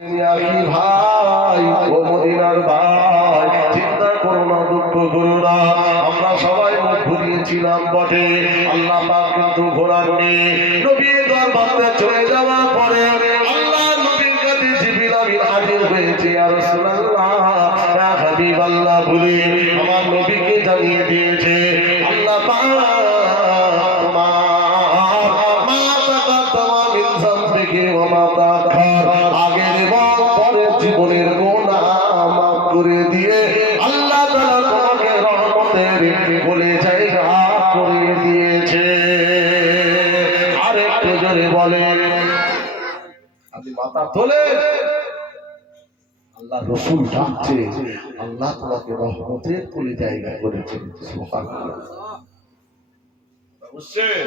ভাই ও মদিনার ভাই, চিন্তা করো না, দুঃখ করো না। আমরা সবাই মুখ ঘুরিয়েছিলাম বটে, আল্লাহ পাক কিন্তু ঘোরাননি। নবীর দরবারে চলে যাওয়ার পরে আল্লাহ নবীর কাছে জিবরিল আমিন হাজির হয়েছে। ইয়া রাসূলুল্লাহ, ইয়া হাবিবাল্লাহ বলে আমার নবীকে জানিয়ে দিয়েছে আল্লাহ পাক আগের এবং পরের জীবনের গুনাহ মাফ করে দিয়ে আল্লাহ তাআলা তোমাকে রহমতের কোলে জায়গা করে দিয়েছে। আর একটু জোরে বলেন, আপনি মাথা তোলেন, আল্লাহ রাসূল ডাকছে, আল্লাহ তোমাকে রহমতের কোলে জায়গা করেছে। সুবহানাল্লাহ। বুঝছেন?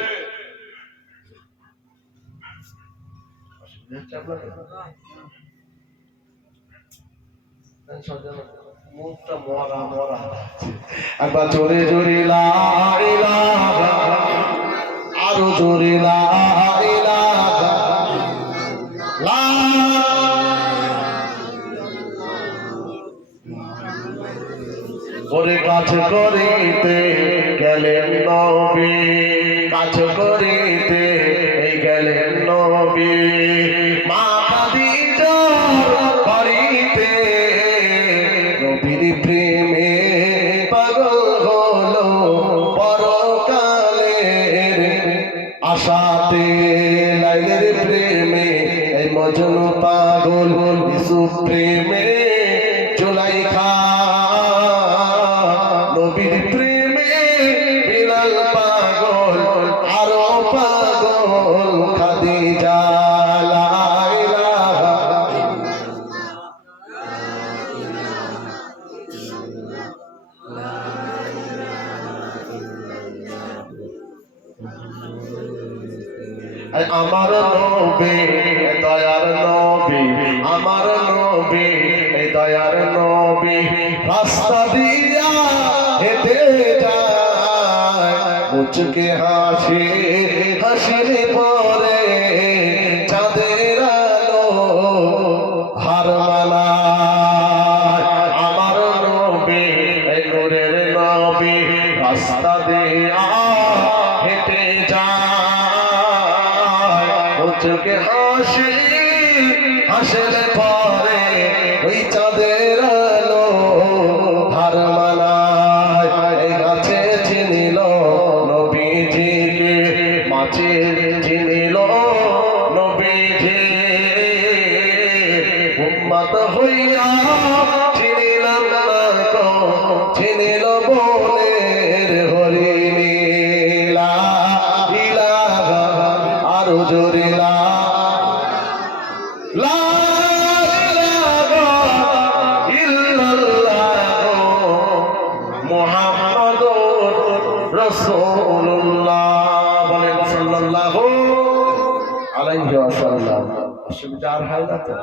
মুখটা মরা মরা, একবার জোরে জোরে লা ইলাহা, আরো জোরে লা ইলাহা, লা ওরে কাজ করিতে গেলেন নবী, কাজ করিতে গেলেন নবী, মা খাদিজা বাড়িতে নবীর প্রেমে পাগল হলো পরকালের আশাতে। লাইলের প্রেমে এই মজনু পাগল, ইউসুফ প্রেমে জুলাইখা, নবীর প্রেমে বিলাল পাগল, আরো পাগল খাদিজা। লা ইলাহা আমার নবী দয়ার নবী, আমার নবী দয়ার নবী, রাস্তা দিয়া হেঁটে যায়, মুচকে হাসি, হাসির পরে চাঁদের আলো হার মানায়। আমার নবী নূরের নবী, রাস্তা দিয়া হেঁটে যায়, মুচকে হাসি, হাসির পরে ওই চাঁদের আলো হার মানায়। এই গাছে চিনিল নবীজিকে, মাছে চিনিল নবীজি, উম্মত হইয়া চিনিলাম না কো, চিনিল বনের হরিণী। লা ইলাহা, আরো জোরে লা মুহাম্মাদুর রাসূলুল্লাহ, বলেন সাল্লাল্লাহু আলাইহি ওয়াসাল্লাম। অসুবিধা আর হয় না তো?